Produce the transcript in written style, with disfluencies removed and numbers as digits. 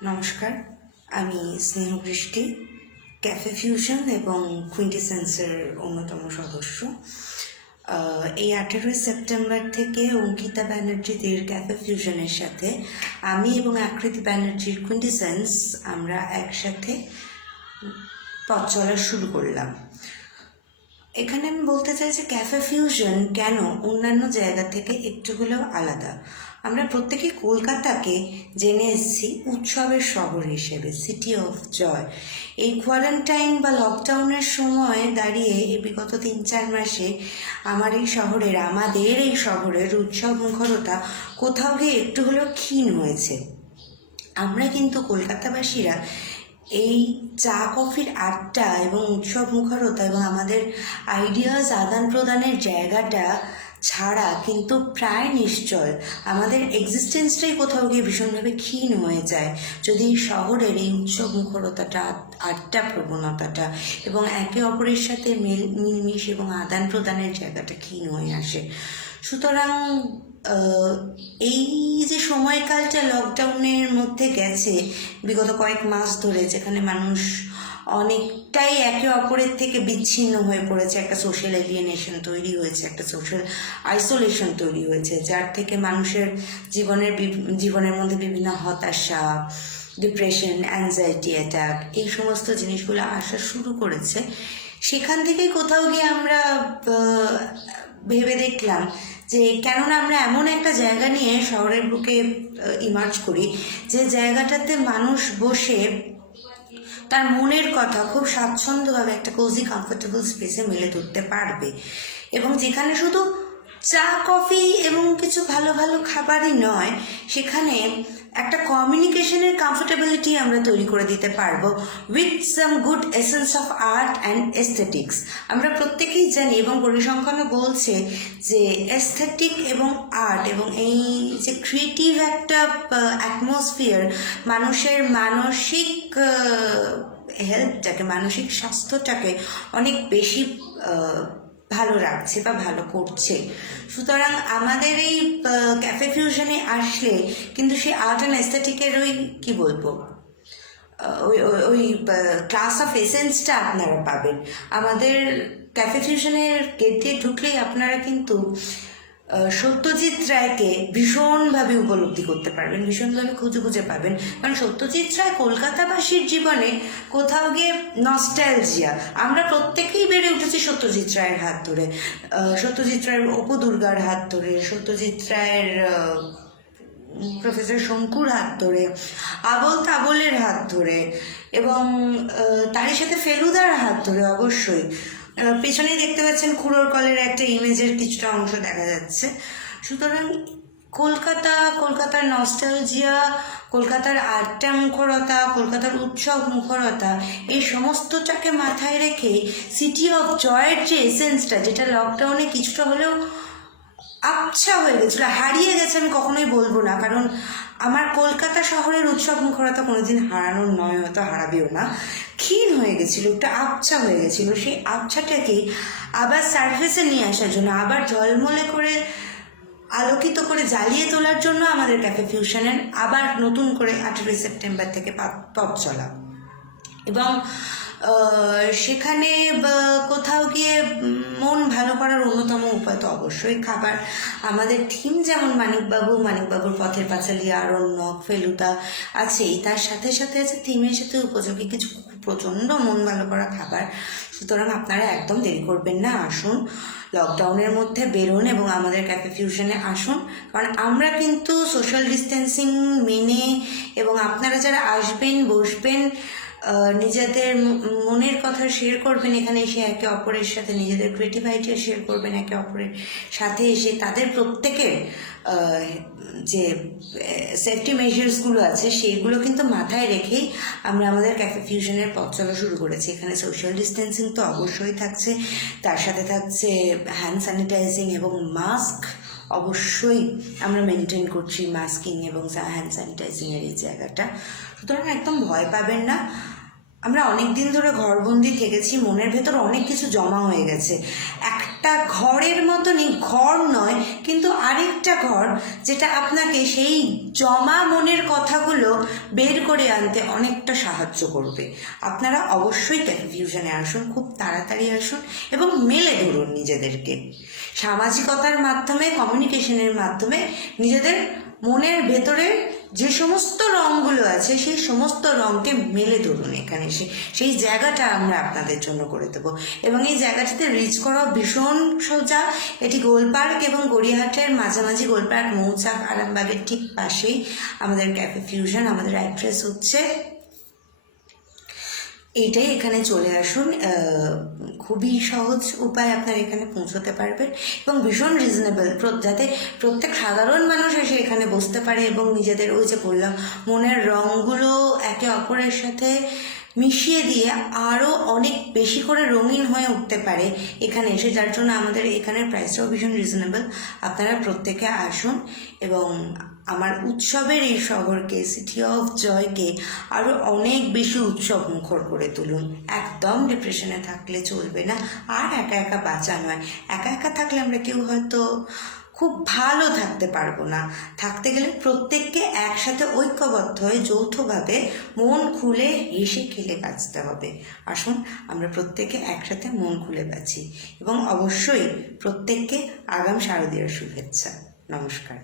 নমস্কার, আমি স্নেহবৃষ্টি, cafe fusion এবং কুইন্টেসেন্সের অন্যতম সদস্য। এই 18 সেপ্টেম্বর থেকে অঙ্কিতা ব্যানার্জিদের ক্যাফে ফিউশনের সাথে আমি এবং আকৃতি ব্যানার্জির কুইন্টেসেন্স আমরা একসাথে পথ চলা শুরু করলাম। এখানে আমি বলতে চাই যে ক্যাফে ফিউশন কেন অন্যান্য জায়গা থেকে একটু হলেও আলাদা। আমরা প্রত্যেকে কলকাতাকে জেনে এসেছি উৎসবের শহর হিসেবে, সিটি অফ জয়। এই কোয়ারেন্টাইন বা লকডাউনের সময় দাঁড়িয়ে বিগত 3-4 মাসে আমাদের এই শহরের উৎসব মুখরতা কোথাও গিয়ে একটু হলেও ক্ষীণ হয়েছে। আমরা কিন্তু কলকাতাবাসীরা এই চা কফির আড্ডা এবং উৎসব মুখরতা এবং আমাদের আইডিয়াস আদান প্রদানের জায়গাটা ছাড়া কিন্তু প্রায় নিশ্চয় আমাদের এক্সিস্টেন্সটাই কোথাও গিয়ে ভীষণভাবে ক্ষীণ হয়ে যায় যদি শহরের এই উৎসব মুখরতাটা, আড্ডা প্রবণতাটা এবং একে অপরের সাথে মিলমিশ এবং আদান প্রদানের জায়গাটা ক্ষীণ হয়ে আসে। সুতরাং এই যে সময়কালটা লকডাউনের মধ্যে গেছে বিগত কয়েক মাস ধরে, যেখানে মানুষ অনেকটাই একে অপরের থেকে বিচ্ছিন্ন হয়ে পড়েছে, একটা সোশ্যাল এলিয়েনেশন তৈরি হয়েছে, একটা সোশ্যাল আইসোলেশন তৈরি হয়েছে, যার থেকে মানুষের জীবনের মধ্যে বিভিন্ন হতাশা, ডিপ্রেশন, অ্যাংজাইটি অ্যাটাক, এই সমস্ত জিনিসগুলো আসা শুরু করেছে। সেখান থেকেই কোথাও গিয়ে আমরা ভেবে দেখলাম যে কেননা আমরা এমন একটা জায়গা নিয়ে শহরের বুকে ইমার্জ করি যে জায়গাটাতে মানুষ বসে তার মনের কথা খুব স্বাচ্ছন্দ্যভাবে একটা কোজি কমফোর্টেবল স্পেসে মেলে ধরতে পারবে, এবং যেখানে শুধু চা কফি এবং কিছু ভালো ভালো খাবারই নয়, সেখানে একটা কমিউনিকেশনের কমফোর্টেবিলিটি আমরা তৈরি করে দিতে পারবো with some good essence of art and aesthetics. আমরা প্রত্যেকেই জানি এবং পরিসংখ্যানও বলছে যে এস্থেটিক এবং আর্ট এবং এই যে ক্রিয়েটিভ একটা অ্যাটমসফিয়ার মানুষের মানসিক হেলথটাকে, মানসিক স্বাস্থ্যটাকে অনেক বেশি ভালো রাখছে বা ভালো করছে। সুতরাং আমাদের এই ক্যাফে ফিউশনে আসলে কিন্তু সেই আর্ট অ্যান্ড এস্থেটিকের ওই কী বলবো ওই ক্লাস অফ এসেন্সটা আপনারা পাবেন। আমাদের ক্যাফে ফিউশনের গেট দিয়ে ঢুকলেই আপনারা কিন্তু সত্যজিৎ রায়কে ভীষণভাবে উপলব্ধি করতে পারবেন, ভীষণভাবে খুঁজে পাবেন। কারণ সত্যজিৎ রায় কলকাতাবাসীর জীবনে কোথাও গিয়ে নস্টালজিয়া। আমরা প্রত্যেকেই বেড়ে উঠেছি সত্যজিৎ রায়ের হাত ধরে, সত্যজিৎ রায়ের অপু দুর্গার হাত ধরে, সত্যজিৎ রায়ের প্রফেসর শঙ্কুর হাত ধরে, আবল তাবলের হাত ধরে, এবং তারই সাথে ফেলুদার হাত ধরে। অবশ্যই পেছনেই দেখতে পাচ্ছেন খুড়োর কলের একটা ইমেজের কিছুটা অংশ দেখা যাচ্ছে। সুতরাং কলকাতার নস্টালজিয়া, কলকাতার আড্ডা মুখরতা, কলকাতার উৎসব মুখরতা, এই সমস্তটাকে মাথায় রেখে সিটি অফ জয়ের যে এসেন্সটা, যেটা লকডাউনে কিছুটা হলেও আবছা হয়ে গেছিল, হারিয়ে গেছে আমি কখনোই বলবো না, কারণ আমার কলকাতা শহরের উৎসব মুখরতা কোনোদিন হারানোর নয়, হয়তো হারাবেও না, ক্ষীণ হয়ে গেছিলো, একটা আবছা হয়ে গেছিলো। সেই আবছাটাকেই আবার সার্ফেসে নিয়ে আসার জন্য, আবার ঝলমলে করে আলোকিত করে জ্বালিয়ে তোলার জন্য আমাদের ক্যাফে ফিউশনের আবার নতুন করে 18 সেপ্টেম্বর থেকে পথ চলা। এবং সেখানে কোথাও গিয়ে মন ভালো করার অন্যতম উপায় তো অবশ্যই খাবার। আমাদের থিম যেমন মানিকবাবুর পথের পাঁচালী, আরণ্যক, ফেলুদা আছেই, তার সাথে সাথে আছে থিমের সাথে উপযোগী কিছু প্রচণ্ড মন ভালো করা খাবার। সুতরাং আপনারা একদম দেরি করবেন না, আসুন, লকডাউনের মধ্যে বেরোন এবং আমাদের ক্যাফে ফিউশনে আসুন। কারণ আমরা কিন্তু সোশ্যাল ডিস্টেন্সিং মেনে, এবং আপনারা যারা আসবেন, বসবেন, নিজেদের মনের কথা শেয়ার করবেন এখানে এসে একে অপরের সাথে, নিজেদের ক্রিয়েটিভ আইডিয়া শেয়ার করবেন একে অপরের সাথে এসে, তাদের প্রত্যেকের যে সেফটি মেজার্সগুলো আছে সেইগুলো কিন্তু মাথায় রেখেই আমরা আমাদের ক্যাফে ফিউশনের পথ চলা শুরু করেছি। এখানে সোশ্যাল ডিস্টেন্সিং তো অবশ্যই থাকছে, তার সাথে থাকছে হ্যান্ড স্যানিটাইজিং এবং মাস্ক অবশ্যই আমরা মেনটেন করছি, মাস্কিং এবং হ্যান্ড স্যানিটাইজিংয়ের এই জায়গাটা। সুতরাং একদম ভয় পাবেন না। আমরা অনেক দিন ধরে ঘরবন্দি থেকেছি, মনের ভেতর অনেক কিছু জমা হয়ে গেছে। একটা ঘরের মতনই, ঘর নয় কিন্তু আরেকটা একটা ঘর যেটা আপনাকে সেই জমা মনের কথাগুলো বের করে আনতে অনেকটা সাহায্য করবে। আপনারা অবশ্যই ক্যাফে ফিউশনে আসুন, খুব তাড়াতাড়ি আসুন এবং মেলে ধরুন নিজেদেরকে। সামাজিকতার মাধ্যমে, কমিউনিকেশনের মাধ্যমে নিজেদের মনের ভেতরে যে সমস্ত রঙগুলো আছে সেই সমস্ত রঙকে মেলে ধরুন এখানে এসে। সেই জায়গাটা আমরা আপনাদের জন্য করে দেবো এবং এই জায়গাটিতে রিচ করা ভীষণ সোজা। এটি গোলপার্ক এবং গড়িয়াহাটের মাঝামাঝি, গোলপার্ক মৌচাক আরামবাগের ঠিক পাশেই আমাদের ক্যাফে ফিউশন। আমাদের অ্যাড্রেস হচ্ছে এইটাই, এখানে চলে আসুন। খুবই সহজ উপায় আপনার এখানে পৌঁছতে পারবেন এবং ভীষণ রিজনেবল, যাতে প্রত্যেক সাধারণ মানুষ এসে এখানে বসতে পারে এবং নিজেদের ওই যে বললাম মনের রঙগুলো একে অপরের সাথে মিশিয়ে দিয়ে আরও অনেক বেশি করে রঙিন হয়ে উঠতে পারে এখানে এসে, যার জন্য আমাদের এখানের প্রাইসটাও ভীষণ রিজনেবল। আপনারা প্রত্যেকে আসুন এবং আমার উৎসবের এই শহরকে, সিটি অফ জয়কে আরও অনেক বেশি উৎসব মুখর করে তুলুন। একদম ডিপ্রেশনে থাকলে চলবে না, আর একা একা বাঁচা নয়। একা একা থাকলে আমরা কেউ হয়তো খুব ভালো থাকতে পারবো না। থাকতে গেলে প্রত্যেককে একসাথে ঐক্যবদ্ধ হয়ে যৌথভাবে মন খুলে হেসে খেলে বাঁচতে হবে। আসুন আমরা প্রত্যেকে একসাথে মন খুলে বাঁচি এবং অবশ্যই প্রত্যেককে আগাম শারদীয়ার শুভেচ্ছা। নমস্কার।